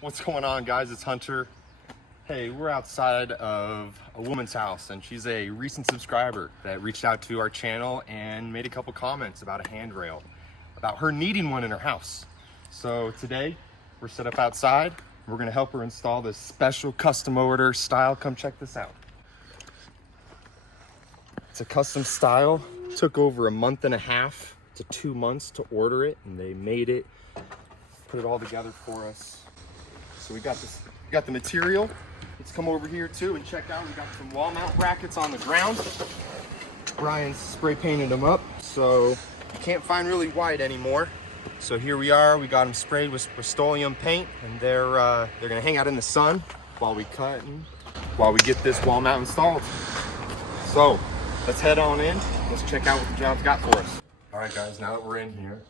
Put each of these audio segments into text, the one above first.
What's going on, guys? It's Hunter. Hey, we're outside of a woman's house, and she's a recent subscriber that reached out to our channel and made a couple comments about a handrail, about her needing one in her house. So today we're set up outside. We're gonna help her install this special custom order style. Come check this out. It's a custom style. Took over a month and a half to 2 months to order it, and they made it, put it all together for us. So we got the material. Let's come over here too and check out. We got some wall mount brackets on the ground. Bryan's spray painted them up, so you can't find really white anymore. So here we are. We got them sprayed with Rust-Oleum paint, and they're gonna hang out in the sun while we cut and while we get this wall mount installed. So let's head on in. Let's check out what the job's got for us. All right, guys. Now that we're in here,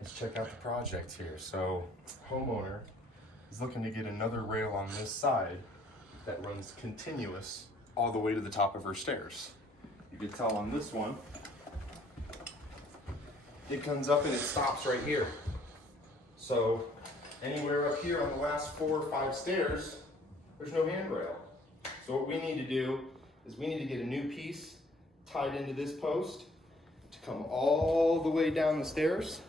let's check out the project here. So homeowner is looking to get another rail on this side that runs continuous all the way to the top of her stairs. You can tell on this one, it comes up and it stops right here. So anywhere up here on the last 4 or 5 stairs, there's no handrail. So what we need to do is we need to get a new piece tied into this post to come all the way down the stairs.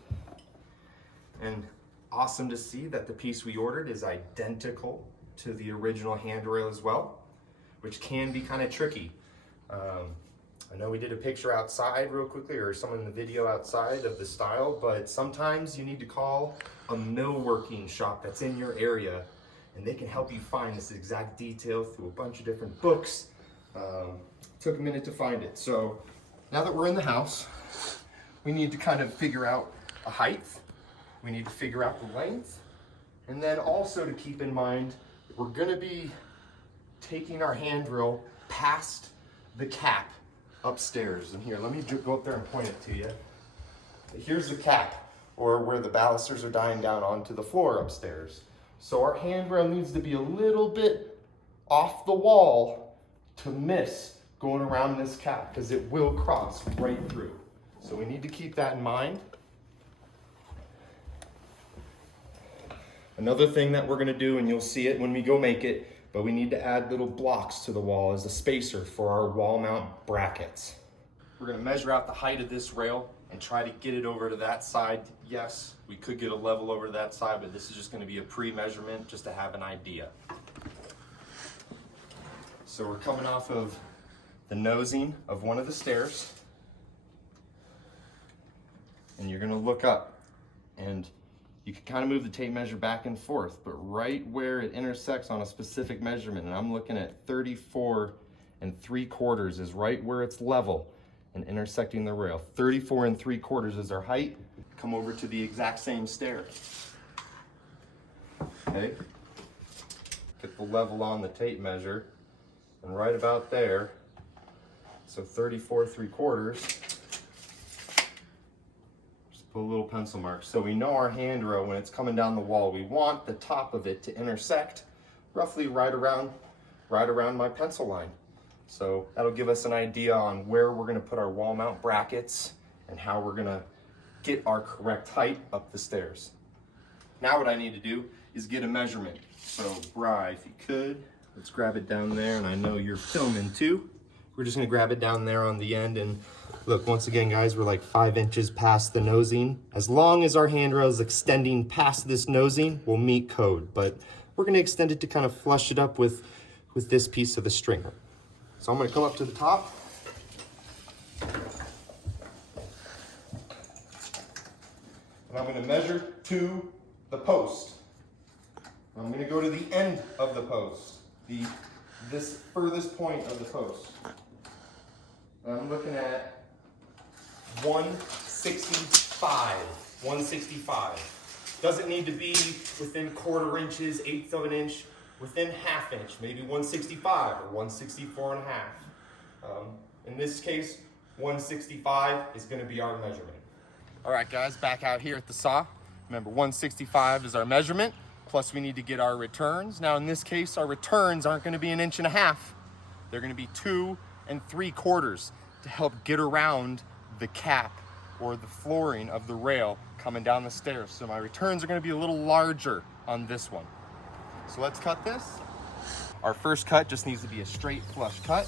And awesome to see that the piece we ordered is identical to the original handrail as well, which can be kind of tricky. I know we did a picture outside real quickly, or someone in the video outside of the style, but sometimes you need to call a millworking shop that's in your area, and they can help you find this exact detail through a bunch of different books. Took a minute to find it. So now that we're in the house, we need to kind of figure out a height. We need to figure out the length, and then also to keep in mind, we're gonna be taking our handrail past the cap upstairs. And here, let me go up there and point it to you. Here's the cap, or where the balusters are dying down onto the floor upstairs. So our handrail needs to be a little bit off the wall to miss going around this cap, because it will cross right through. So we need to keep that in mind. Another thing that we're gonna do, and you'll see it when we go make it, but we need to add little blocks to the wall as a spacer for our wall mount brackets. We're gonna measure out the height of this rail and try to get it over to that side. Yes, we could get a level over to that side, but this is just gonna be a pre-measurement just to have an idea. So we're coming off of the nosing of one of the stairs, and you're gonna look up, and you can kind of move the tape measure back and forth, but right where it intersects on a specific measurement, and I'm looking at 34 3/4 is right where it's level and intersecting the rail. 34 3/4 is our height. Come over to the exact same stair. Okay, get the level on the tape measure, and right about there, so 34 3/4, put a little pencil mark. So we know our handrail, when it's coming down the wall, we want the top of it to intersect roughly right around my pencil line. So that'll give us an idea on where we're gonna put our wall mount brackets and how we're gonna get our correct height up the stairs. Now what I need to do is get a measurement. So Bri, if you could, let's grab it down there, and I know you're filming too. We're just gonna grab it down there on the end, and look, once again, guys, we're like 5 inches past the nosing. As long as our handrail is extending past this nosing, we'll meet code, but we're gonna extend it to kind of flush it up with this piece of the string. So I'm gonna come up to the top. And I'm gonna measure to the post. I'm gonna go to the end of the post, this furthest point of the post. And I'm looking at 165. 165. Doesn't need to be within 1/4 inches, 1/8 of an inch, within 1/2 inch, maybe 165 or 164 and a half. In this case, 165 is gonna be our measurement. All right, guys, back out here at the saw. Remember, 165 is our measurement, plus we need to get our returns. Now, in this case, our returns aren't gonna be 1.5 inches. They're gonna be 2 3/4 to help get around the cap or the flooring of the rail coming down the stairs. So my returns are gonna be a little larger on this one. So let's cut this. Our first cut just needs to be a straight flush cut.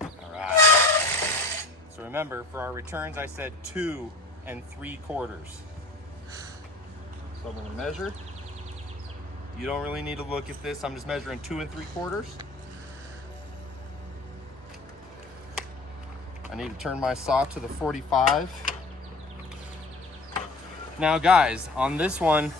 All right. So remember, for our returns, I said 2 3/4. So I'm gonna measure. You don't really need to look at this. I'm just measuring 2 3/4. I need to turn my saw to the 45. Now guys, on this one,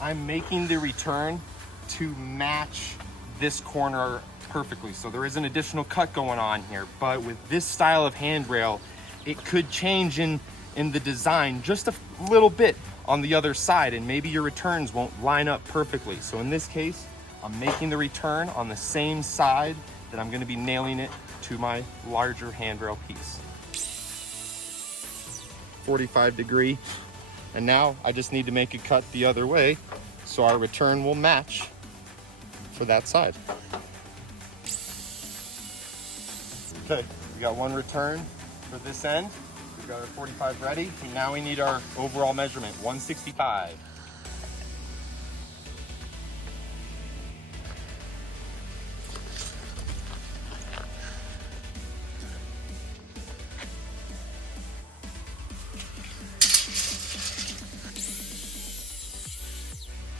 I'm making the return to match this corner perfectly. So there is an additional cut going on here, but with this style of handrail, it could change in the design just a little bit on the other side, and maybe your returns won't line up perfectly. So in this case, I'm making the return on the same side that I'm gonna be nailing it to my larger handrail piece. 45 degree. And now I just need to make a cut the other way so our return will match for that side. Okay, we got one return for this end. We've got our 45 ready. And now we need our overall measurement, 165.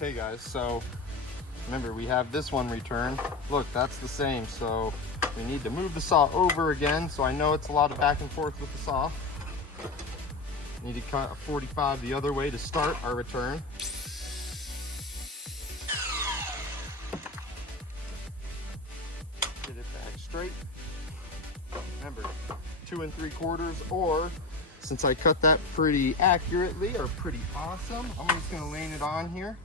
Okay guys, so remember we have this one return. Look, that's the same, so we need to move the saw over again, so I know it's a lot of back and forth with the saw. Need to cut a 45 the other way to start our return. Get it back straight. Remember, 2 3/4, or since I cut that pretty accurately or pretty awesome, I'm just gonna lay it on here.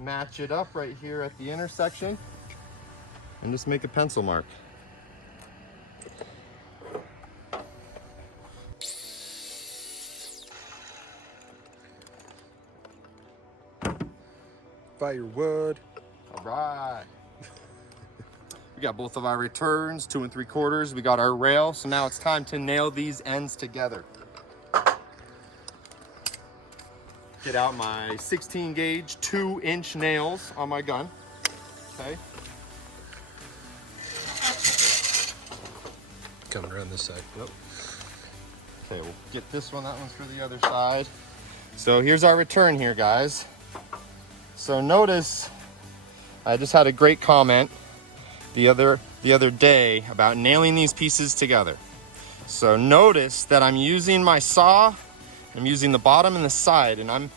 Match it up right here at the intersection and just make a pencil mark. Firewood. All right. We got both of our returns, 2 3/4. We got our rail. So now it's time to nail these ends together. Get out my 16 gauge 2-inch nails on my gun. Okay. Coming around this side. Yep. Okay, we'll get this one. That one's for the other side. So here's our return here, guys. So notice, I just had a great comment the other day about nailing these pieces together. So notice that I'm using my saw. I'm using the bottom and the side, and I'm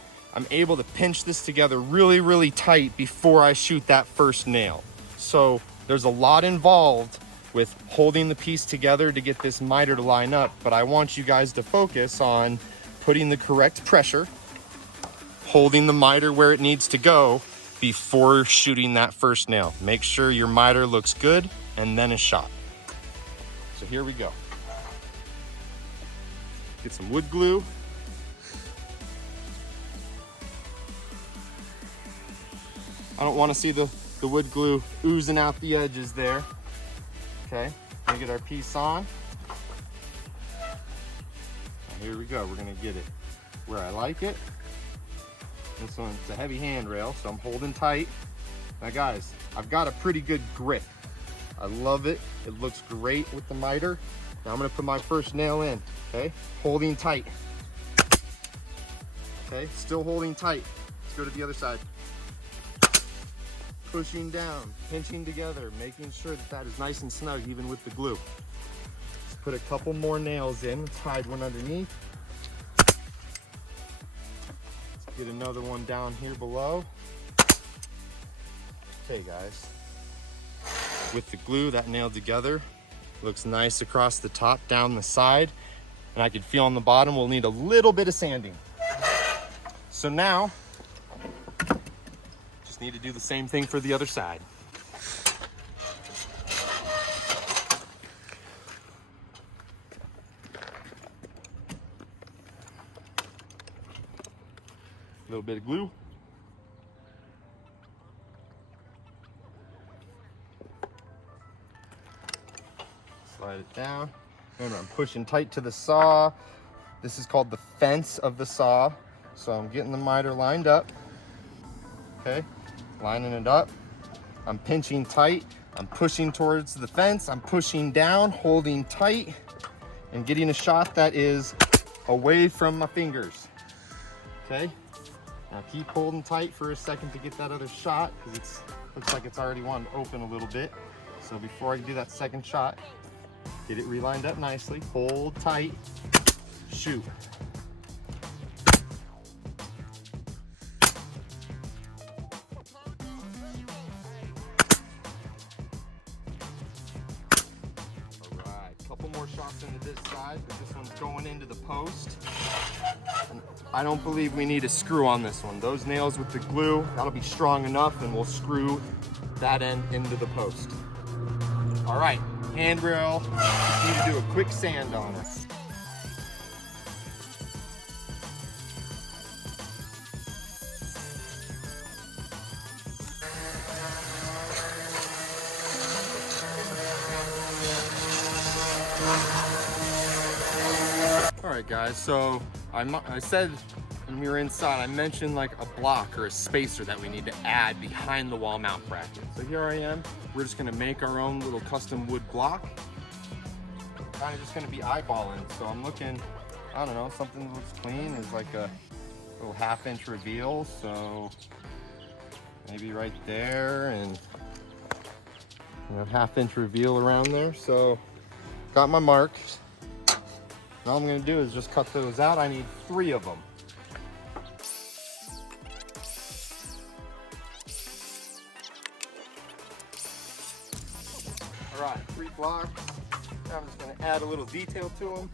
able to pinch this together really, really tight before I shoot that first nail. So there's a lot involved with holding the piece together to get this miter to line up, but I want you guys to focus on putting the correct pressure, holding the miter where it needs to go before shooting that first nail. Make sure your miter looks good and then a shot. So here we go. Get some wood glue. I don't want to see the wood glue oozing out the edges there. Okay, gonna get our piece on. And here we go, we're gonna get it where I like it. This one's a heavy handrail, so I'm holding tight. Now guys, I've got a pretty good grip. I love it, it looks great with the miter. Now I'm gonna put my first nail in, okay? Holding tight. Okay, still holding tight. Let's go to the other side. Pushing down, pinching together, making sure that that is nice and snug even with the glue. Let's put a couple more nails in. Let's hide one underneath. Let's get another one down here below. Okay guys, with the glue that nailed together, looks nice across the top, down the side, and I can feel on the bottom we'll need a little bit of sanding. So now, need to do the same thing for the other side. A little bit of glue. Slide it down. Remember, I'm pushing tight to the saw. This is called the fence of the saw. So I'm getting the miter lined up. Okay, lining it up. I'm pinching tight. I'm pushing towards the fence. I'm pushing down, holding tight, and getting a shot that is away from my fingers. Okay, now keep holding tight for a second to get that other shot, because it looks like it's already wanted to open a little bit. So before I do that second shot, get it relined up nicely, hold tight, shoot. Couple more shots into this side, but this one's going into the post. And I don't believe we need a screw on this one. Those nails with the glue, that'll be strong enough, and we'll screw that end into the post. All right, handrail, just need to do a quick sand on it. All right guys, so I said when we were inside, I mentioned like a block or a spacer that we need to add behind the wall mount bracket. So here I am, we're just gonna make our own little custom wood block. Kind of just gonna be eyeballing. So I'm looking, I don't know, something that looks clean is like a little 1/2 inch reveal. So maybe right there, and you know, 1/2 inch reveal around there. So got my marks. All I'm gonna do is just cut those out. I need 3 of them. All right, 3 blocks. Now I'm just gonna add a little detail to them.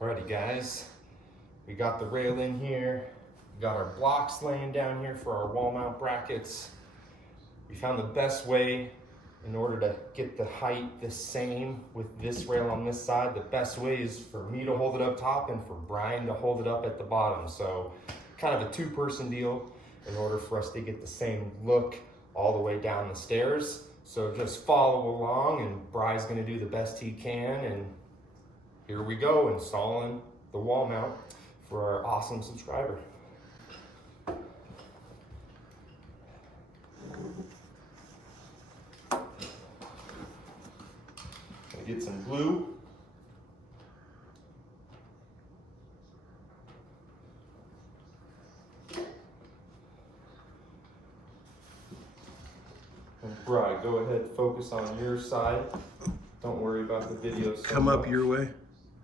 Alrighty guys, we got the rail in here, we got our blocks laying down here for our wall mount brackets. We found the best way in order to get the height the same with this rail on this side. The best way is for me to hold it up top and for Bryan to hold it up at the bottom. So kind of a 2-person deal in order for us to get the same look all the way down the stairs. So just follow along, and Bryan's gonna do the best he can, and here we go, installing the wall mount for our awesome subscriber. Gonna get some glue. And Bryan, go ahead, focus on your side. Don't worry about the video. Come up your way.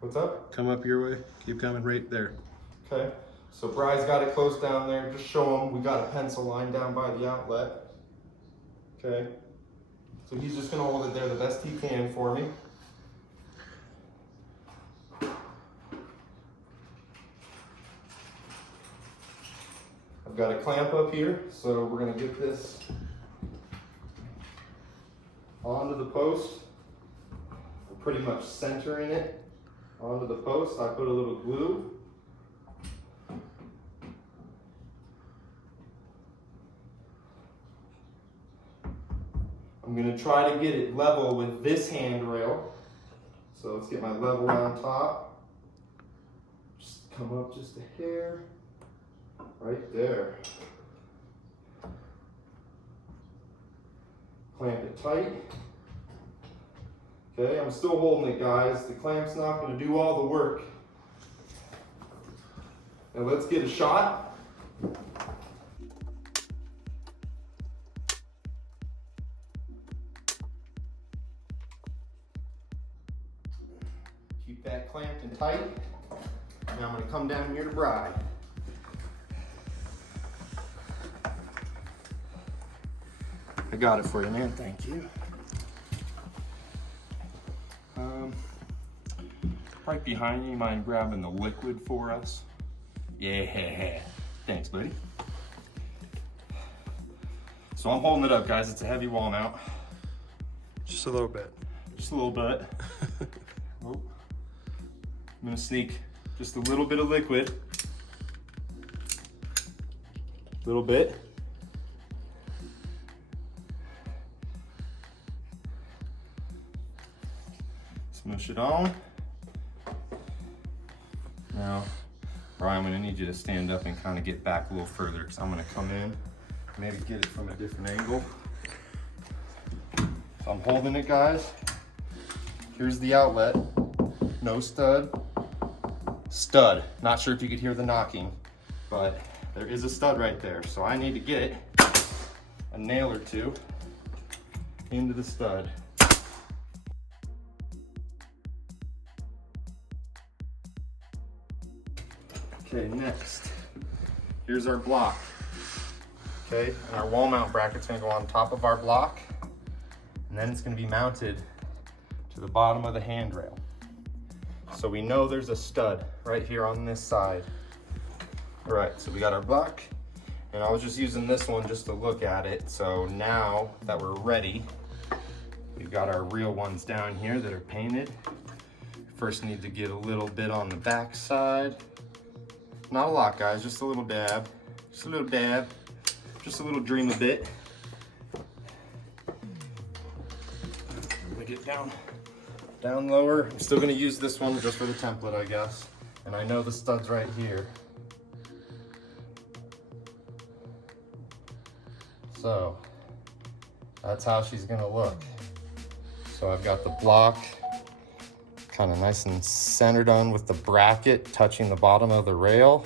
What's up? Come up your way. Keep coming right there. Okay. So Bryan's got it close down there. Just show him we got a pencil line down by the outlet. Okay. So he's just gonna hold it there the best he can for me. I've got a clamp up here, so we're gonna get this onto the post. We're pretty much centering it onto the post. I put a little glue. I'm gonna try to get it level with this handrail. So let's get my level on top. Just come up just a hair, right there. Clamp it tight. Okay, I'm still holding it, guys. The clamp's not going to do all the work. Now let's get a shot. Keep that clamped and tight. Now I'm going to come down here to Bryan. I got it for you, man. Thank you. Right behind you mind grabbing the liquid for us? Yeah, thanks, buddy. So I'm holding it up, guys. It's a heavy wall mount. Just a little bit. Just a little bit. Oh. I'm gonna sneak just a little bit of liquid. A little bit. Smoosh it on. Now, Bryan, I'm gonna need you to stand up and kind of get back a little further because I'm gonna come in, maybe get it from a different angle. So I'm holding it, guys. Here's the outlet. No stud. Stud. Not sure if you could hear the knocking, but there is a stud right there. So I need to get a nail or two into the stud. Okay, next, here's our block. Okay, and our wall mount bracket's gonna go on top of our block, and then it's gonna be mounted to the bottom of the handrail. So we know there's a stud right here on this side. All right, so we got our block, and I was just using this one just to look at it. So now that we're ready, we've got our real ones down here that are painted. First need to get a little bit on the back side. Not a lot, guys, just a little dab. Just a little dab. Just a little dream a bit. I'm gonna get down lower. I'm still gonna use this one just for the template, I guess. And I know the stud's right here. So, that's how she's gonna look. So I've got the block kind of nice and centered on with the bracket touching the bottom of the rail.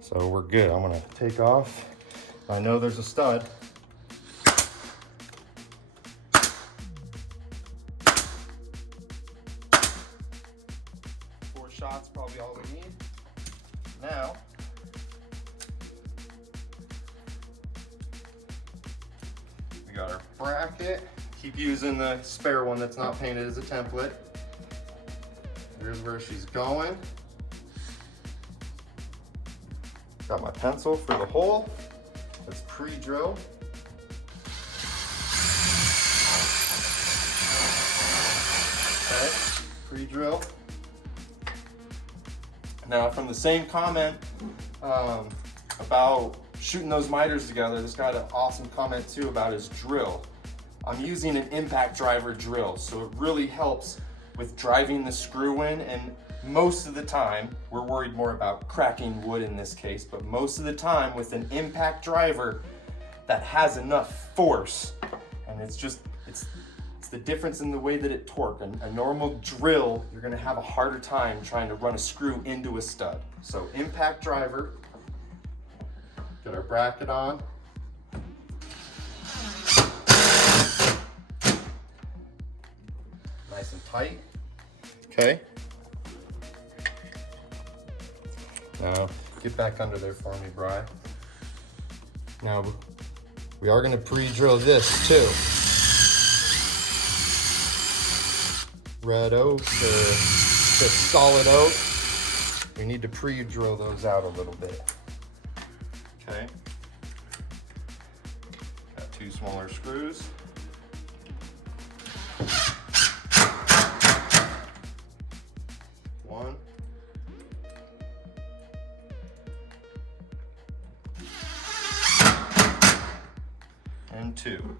So we're good. I'm gonna take off. I know there's a stud. 4 shots, probably all we need. Now, we got our bracket. Keep using the spare one that's not painted as a template. Here's where she's going. Got my pencil for the hole. Let's pre-drill. Okay, pre-drill. Now from the same comment about shooting those miters together, this got an awesome comment too about his drill. I'm using an impact driver drill, so it really helps with driving the screw in, and most of the time, we're worried more about cracking wood in this case, but most of the time with an impact driver that has enough force, and it's the difference in the way that it torques. A normal drill, you're gonna have a harder time trying to run a screw into a stud. So impact driver, get our bracket on. Nice and tight. Okay. Now, get back under there for me, Bri. Now, we are gonna pre-drill this too. Red oak or just solid oak. We need to pre-drill those out a little bit. Okay. Got 2 smaller screws. One. And 2.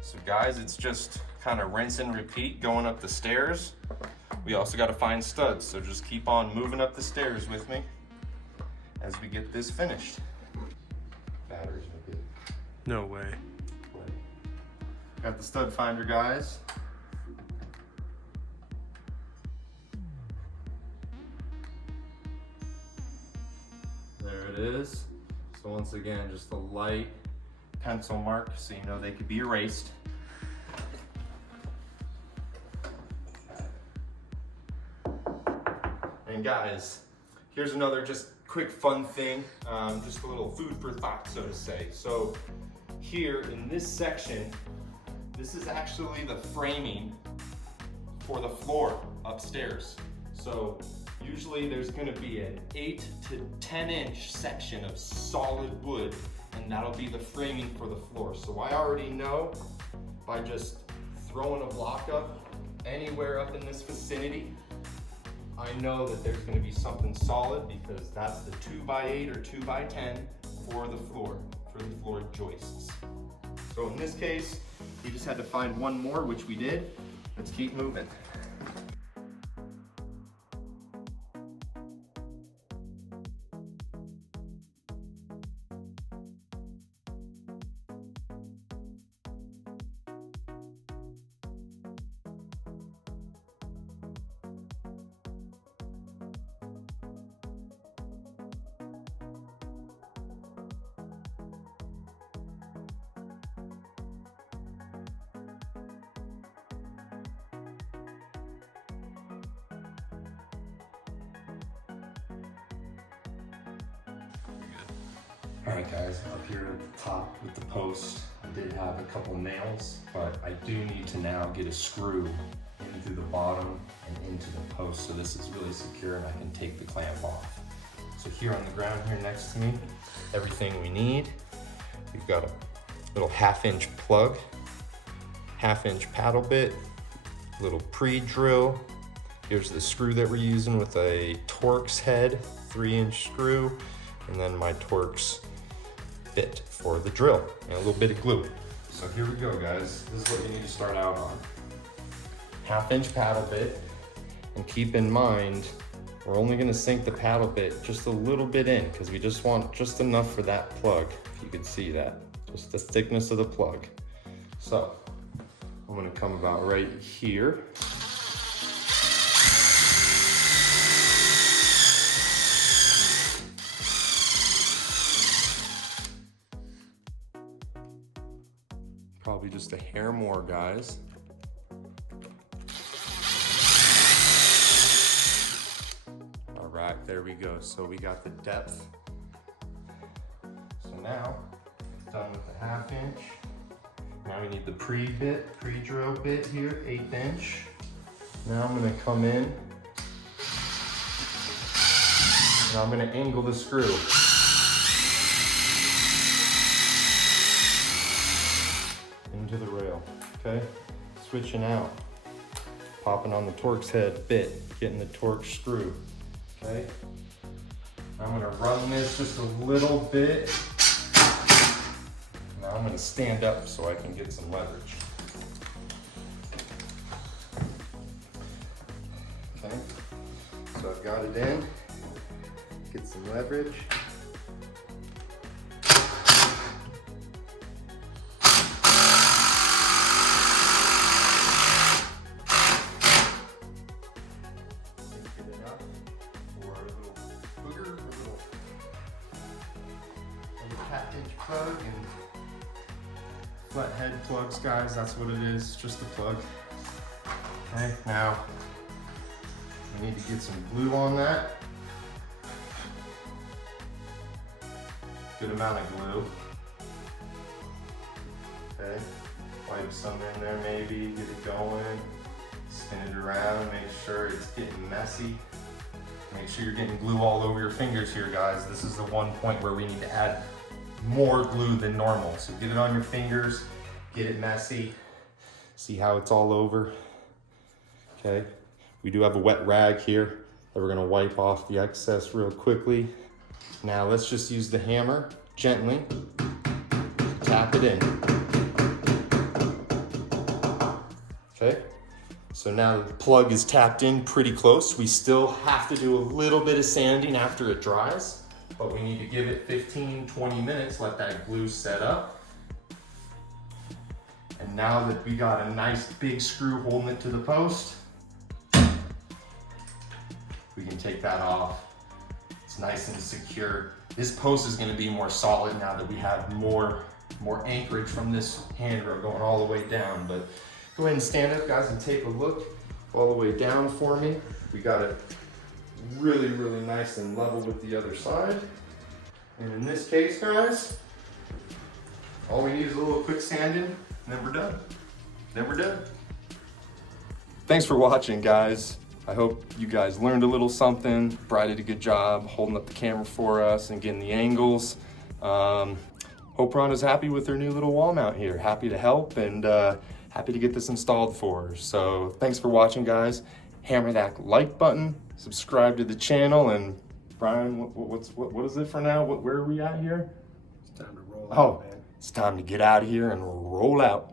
So guys, it's just kind of rinse and repeat going up the stairs. We also got to find studs, so just keep on moving up the stairs with me as we get this finished. Batteries are good. No way. Got the stud finder, guys. There it is. So once again, just a light pencil mark so you know they could be erased. And guys, here's another just quick fun thing, just a little food for thought, so to say. So here in this section, this is actually the framing for the floor upstairs. So usually there's gonna be an 8 to 10 inch section of solid wood, and that'll be the framing for the floor. So I already know by just throwing a block up anywhere up in this vicinity, I know that there's gonna be something solid because that's the 2x8 or 2x10 for the floor joists. So in this case, you just had to find one more, which we did. Let's keep moving. All right guys, up here at the top with the post, I did have a couple nails, but I do need to now get a screw in through the bottom and into the post so this is really secure and I can take the clamp off. So here on the ground here next to me, everything we need. We've got a little 1/2 inch plug, 1/2 inch paddle bit, little pre-drill. Here's the screw that we're using with a Torx head, 3-inch screw, and then my Torx bit for the drill and a little bit of glue. So here we go guys, this is what you need to start out on. 1/2 inch paddle bit, and keep in mind, we're only gonna sink the paddle bit just a little bit in because we just want just enough for that plug, if you can see that, just the thickness of the plug. So I'm gonna come about right here. Probably just a hair more, guys. All right, there we go. So we got the depth. So now, done with the 1/2 inch. Now we need the pre-drill bit here, 1/8 inch. Now I'm gonna come in, and I'm gonna angle the screw. Into the rail, okay? Switching out, popping on the Torx head bit, getting the Torx screw, okay? I'm gonna run this just a little bit. Now I'm gonna stand up so I can get some leverage. Okay, so I've got it in, get some leverage. Plug and flat head plugs, guys, that's what it is, just a plug. Okay, now we need to get some glue on that. Good amount of glue. Okay, wipe some in there maybe, get it going, spin it around, make sure it's getting messy. Make sure you're getting glue all over your fingers here, guys. This is the one point where we need to add more glue than normal. So get it on your fingers, get it messy. See how it's all over? Okay, we do have a wet rag here that we're gonna wipe off the excess real quickly. Now let's just use the hammer gently, tap it in. Okay, so now the plug is tapped in pretty close. We still have to do a little bit of sanding after it dries, but we need to give it 15-20 minutes, let that glue set up. And now that we got a nice big screw holding it to the post, we can take that off. It's nice and secure. This post is gonna be more solid now that we have more anchorage from this handrail going all the way down. But go ahead and stand up, guys, and take a look all the way down for me. We got it really, really nice and level with the other side. And in this case, guys, all we need is a little quick sanding, and then we're done. Thanks for watching, guys. I hope you guys learned a little something. Bri did a good job holding up the camera for us and getting the angles. hope Rhonda's happy with her new little wall mount here. Happy to help and happy to get this installed for her. So thanks for watching, guys. Hammer that like button, subscribe to the channel, and Brian, what is it for now? Where are we at here? It's time to roll Oh, out, man. it's time to get out of here and roll out.